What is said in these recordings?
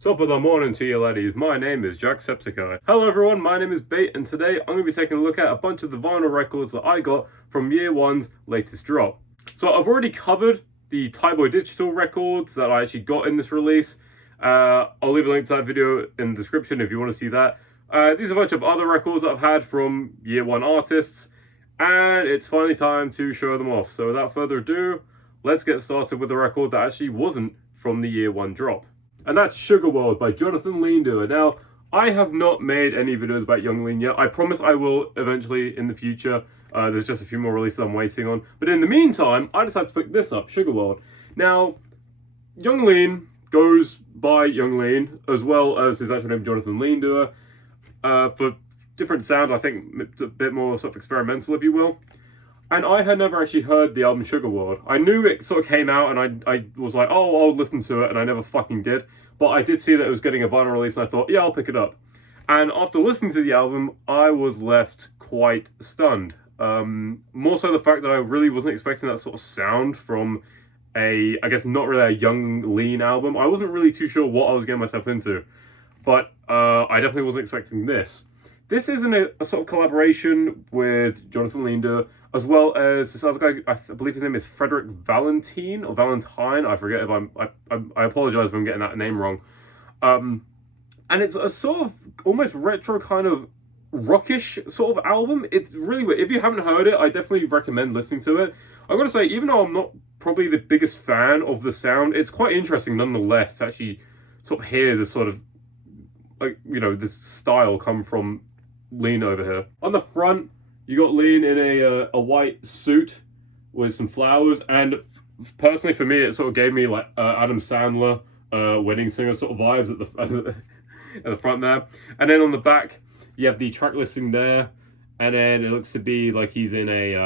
Top of the morning to you laddies, my name is Jacksepticeye. Hello everyone, my name is Bait and today I'm going to be taking a look at a bunch of the vinyl records that I got from Year One's latest drop. So I've already covered the SadBoys digital records that I actually got in this release. I'll leave a link to that video in the description if you want to see that. These are a bunch of other records that I've had from Year One artists, and it's finally time to show them off. So without further ado, let's get started with the record that actually wasn't from the Year One drop. And that's Sugar World by Jonatan Leandoer. Now, I have not made any videos about Young Lean yet. I promise I will eventually in the future. There's just a few more releases I'm waiting on. But in the meantime, I decided to pick this up, Sugar World. Now, Young Lean goes by Young Lean, as well as his actual name, Jonatan Leandoer. For different sounds, I think it's a bit more sort of experimental, if you will. And I had never actually heard the album Sugar World. I knew it sort of came out and I was like, oh, I'll listen to it, and I never fucking did. But I did see that it was getting a vinyl release and I thought, yeah, I'll pick it up. And after listening to the album, I was left quite stunned. More so the fact that I really wasn't expecting that sort of sound from I guess not really a Young Lean album. I wasn't really too sure what I was getting myself into. But I definitely wasn't expecting this. This is a sort of collaboration with Jonatan Leandoer, as well as this other guy. I believe his name is Frederick Valentine or Valentine. I forget if I apologize if I'm getting that name wrong. And it's a sort of almost retro kind of rockish sort of album. It's really weird. If you haven't heard it, I definitely recommend listening to it. I've got to say, even though I'm not probably the biggest fan of the sound, it's quite interesting nonetheless to actually sort of hear this sort of, like, you know, this style come from Lean over here. On the front, you got Lean in a white suit with some flowers, and personally for me, it sort of gave me like Adam Sandler wedding singer sort of vibes at the at the front there. And then on the back, you have the track listing there, and then it looks to be like he's in a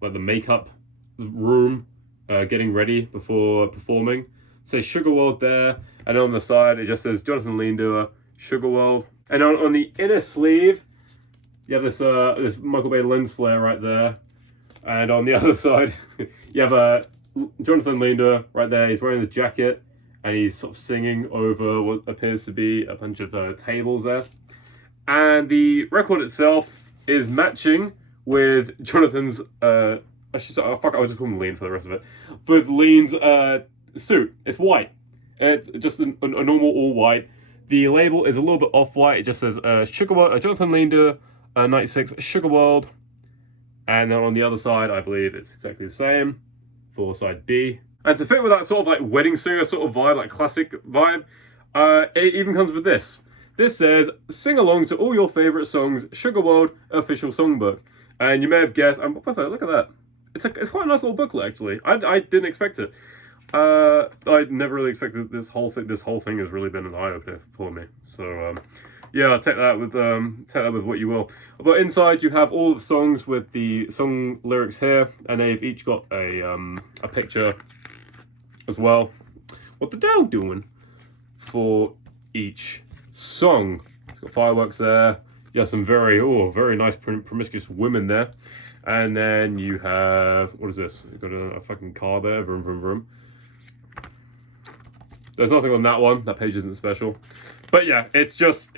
like the makeup room, getting ready before performing. It says Sugar World there, and on the side it just says Jonatan Leandoer, Sugar World. And on the inner sleeve, you have this this Michael Bay lens flare right there. And on the other side, you have Jonatan Leandoer right there. He's wearing the jacket, and he's sort of singing over what appears to be a bunch of tables there. And the record itself is matching with Jonathan's, I will just call him Lean for the rest of it. With Lean's suit. It's white. It's just a normal all white. The label is a little bit off-white. It just says Sugar World, Jonatan Leandoer, 96 Sugar World. And then on the other side, I believe it's exactly the same for side B. And to fit with that sort of like wedding singer sort of vibe, like classic vibe, it even comes with this. This says, sing along to all your favorite songs, Sugar World official songbook. And you may have guessed, look at that. It's quite a nice little booklet, actually. I didn't expect it. I never really expected this whole thing. This whole thing has really been an eye-opener for me. So yeah, take that with what you will. But inside you have all the songs with the song lyrics here, and they've each got a picture as well. What the dog doing for each song? It's got fireworks there. You have some very nice promiscuous women there. And then you have, what is this? You've got a fucking car there, vroom, vroom, vroom. There's nothing on that one. That page isn't special. But yeah, it's just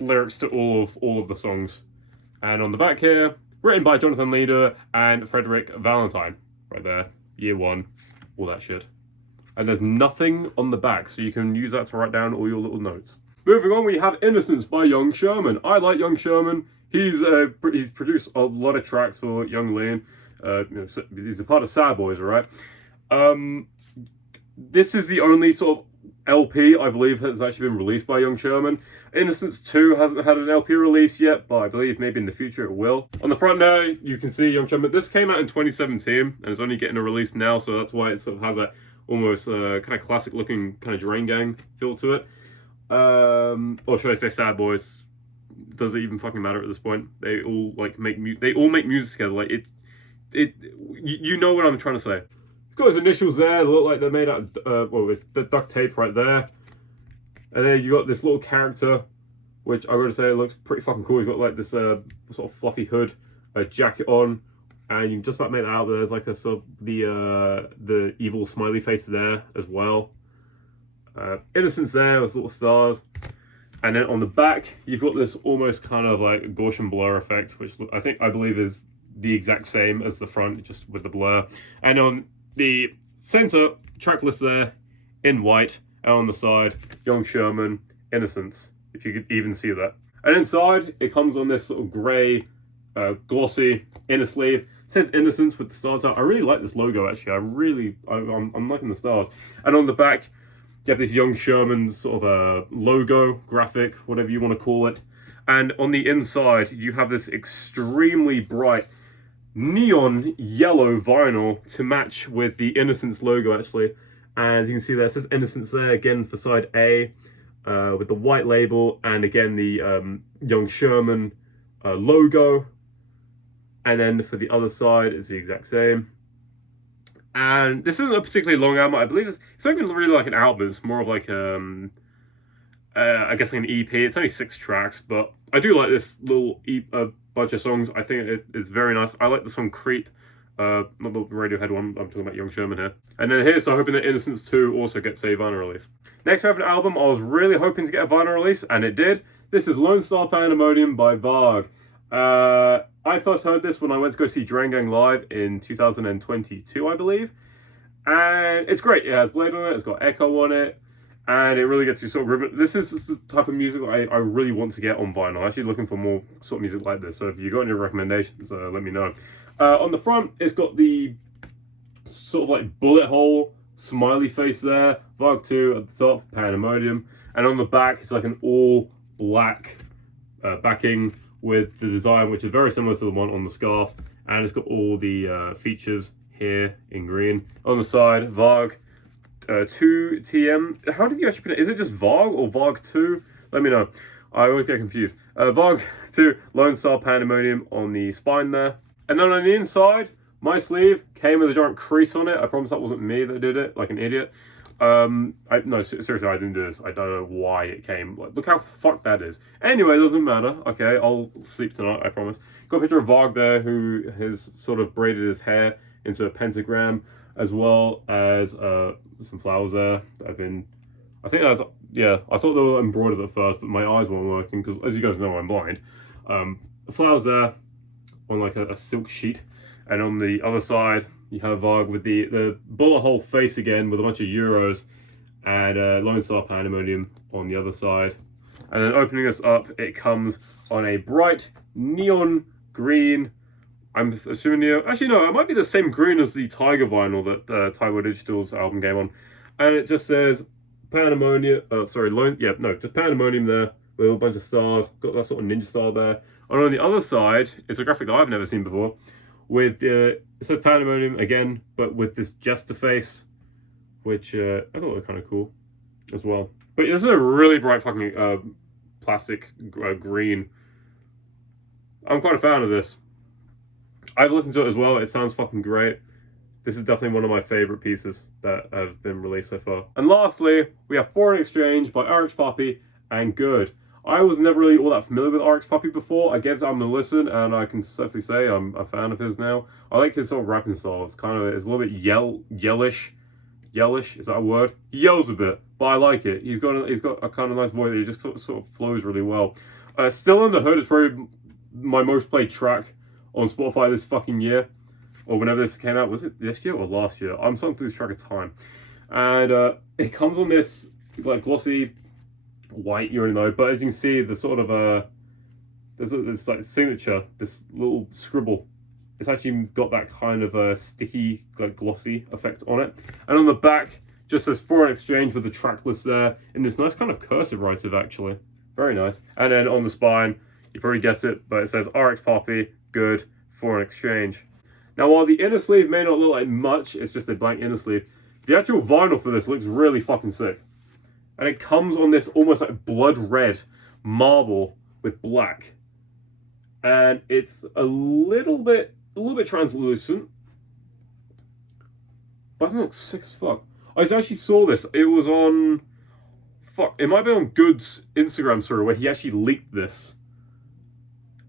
lyrics to all of the songs. And on the back here, written by Jonatan Leandoer and Frederick Valentine. Right there. Year One. All that shit. And there's nothing on the back, so you can use that to write down all your little notes. Moving on, we have Innocence by Young Sherman. I like Young Sherman. He's produced a lot of tracks for Young Lean. He's a part of SadBoys, all right? This is the only sort of LP I believe has actually been released by Young Sherman. Innocence 2 hasn't had an LP release yet, but I believe maybe in the future it will. On the front there, you can see Young Sherman. This came out in 2017, and it's only getting a release now, so that's why it sort of has a almost kind of classic looking kind of Drain Gang feel to it. Or should I say SadBoys? Does it even fucking matter at this point? They all like make music together. Like you know what I'm trying to say. Got his initials there. They look like they're made out of it's duct tape right there. And then you got this little character, which I gotta say looks pretty fucking cool. He's got like this sort of fluffy hood, a jacket on, and you can just about make that out. There's like a sort of the evil smiley face there as well. Innocence there with little stars. And then on the back, you've got this almost kind of like Gaussian blur effect, which I believe is the exact same as the front, just with the blur. And on the center, track list there in white, and on the side, Young Sherman, Innocence, if you could even see that. And inside, it comes on this sort of grey, glossy inner sleeve. It says Innocence with the stars out. I really like this logo, actually. I'm liking the stars. And on the back, you have this Young Sherman sort of a logo, graphic, whatever you want to call it. And on the inside, you have this extremely bright neon yellow vinyl to match with the Innocence logo, actually. And as you can see there, it says Innocence there, again for side A, with the white label, and again the Young Sherman logo. And then for the other side, it's the exact same. And this isn't a particularly long album. I believe it's not even really like an album. It's more of like I guess like an EP. It's only 6 tracks, but I do like this little bunch of songs. I think it's very nice. I like the song Creep. Not the Radiohead one. I'm talking about Young Sherman here. And then here's so hoping that Innocence 2 also gets a vinyl release. Next we have an album I was really hoping to get a vinyl release, and it did. This is Lonestar Pandemonium by Varg. I first heard this when I went to go see Drain Gang live in 2022, I believe. And it's great. It has Blade on it, it's got Echo on it, and it really gets you sort of riveted. This is the type of music that I really want to get on vinyl. I'm actually looking for more sort of music like this, so if you got any recommendations, let me know. On the front, it's got the sort of like bullet hole smiley face there, Varg2 at the top, Pandemonium, and on the back, it's like an all black backing with the design, which is very similar to the one on the scarf, and it's got all the features here in green. On the side, Varg2TM. How did you actually put it? Is it just Varg or Varg2? Let me know. I always get confused. Varg2 Lonestar Pandemonium on the spine there. And then on the inside, my sleeve came with a giant crease on it. I promise that wasn't me that did it, like an idiot. No, seriously, I didn't do this. I don't know why it came. Like, look how fucked that is. Anyway, it doesn't matter. Okay, I'll sleep tonight, I promise. Got a picture of Varg there, who has sort of braided his hair into a pentagram, as well as some flowers there. I think that's, yeah, I thought they were embroidered at first, but my eyes weren't working, because as you guys know, I'm blind. The flowers there on like a silk sheet, and on the other side, you have Varg with the bullet hole face again with a bunch of euros, and Lonestar Pandemonium on the other side. And then opening this up, it comes on a bright neon green. I'm assuming actually no, it might be the same green as the Tiger vinyl that Tiger Digital's album came on. And it just says Pandemonium, just Pandemonium there with a bunch of stars. Got that sort of ninja star there. And on the other side, it's a graphic that I've never seen before, with it says Pandemonium again, but with this jester face, which I thought was kind of cool as well. But this is a really bright fucking plastic green. I'm quite a fan of this. I've listened to it as well. It sounds fucking great. This is definitely one of my favorite pieces that have been released so far. And lastly, we have Foreign Exchange by Papi and Good. I was never really all that familiar with Papi before. I gave this album a listen, and I can safely say I'm a fan of his now. I like his sort of rapping style. It's a little bit yellish. Yellish, is that a word? He yells a bit, but I like it. He's got a kind of nice voice that he just sort of flows really well. Still in the Hood is probably my most played track on Spotify this fucking year, or whenever this came out. Was it this year or last year? I'm starting to lose track of time. And it comes on this like glossy white, you already know, but as you can see, the sort of there's this like signature, this little scribble. It's actually got that kind of sticky, like glossy effect on it. And on the back, just says Foreign Exchange with the track list there in this nice kind of cursive writing, actually. Very nice. And then on the spine, you probably guessed it, but it says Papi, Good, Foreign Exchange. Now, while the inner sleeve may not look like much, it's just a blank inner sleeve, the actual vinyl for this looks really fucking sick. And it comes on this almost like blood red marble with black. And it's a little bit translucent, but I think it looks sick as fuck. I actually saw this. It was on, it might be on Good's Instagram story where he actually leaked this,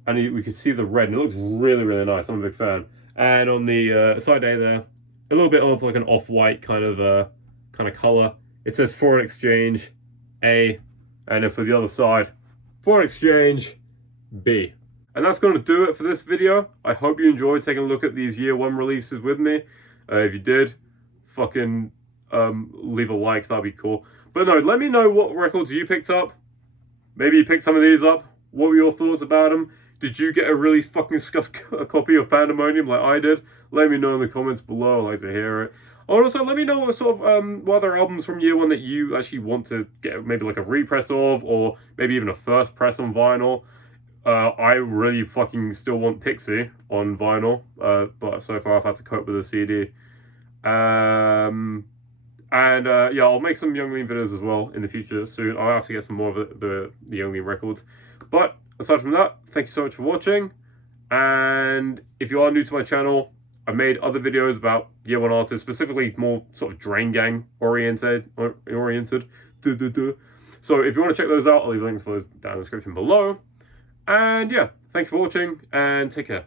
and we could see the red, and it looks really, really nice. I'm a big fan. And on the side A there, a little bit of like an off-white kind of color. it says foreign exchange A, and then for the other side, foreign exchange B. And that's going to do it for this video. I hope you enjoyed taking a look at these year one releases with me. If you did, fucking leave a like, that'd be cool. But no, let me know what records you picked up. Maybe you picked some of these up. What were your thoughts about them? Did you get a really fucking scuffed copy of Pandemonium like I did? Let me know in the comments below. I'd like to hear it. And also, let me know what sort of what other albums from year one that you actually want to get, maybe like a repress of, or maybe even a first press on vinyl. I really fucking still want Pixie on vinyl, but so far I've had to cope with the CD. Yeah, I'll make some Young Lean videos as well in the future soon. I'll have to get some more of the Young Lean records. But aside from that, thank you so much for watching. And if you are new to my channel, I made other videos about year one artists, specifically more sort of Drain Gang oriented. So if you want to check those out, I'll leave links for those down in the description below. And yeah, thanks for watching and take care.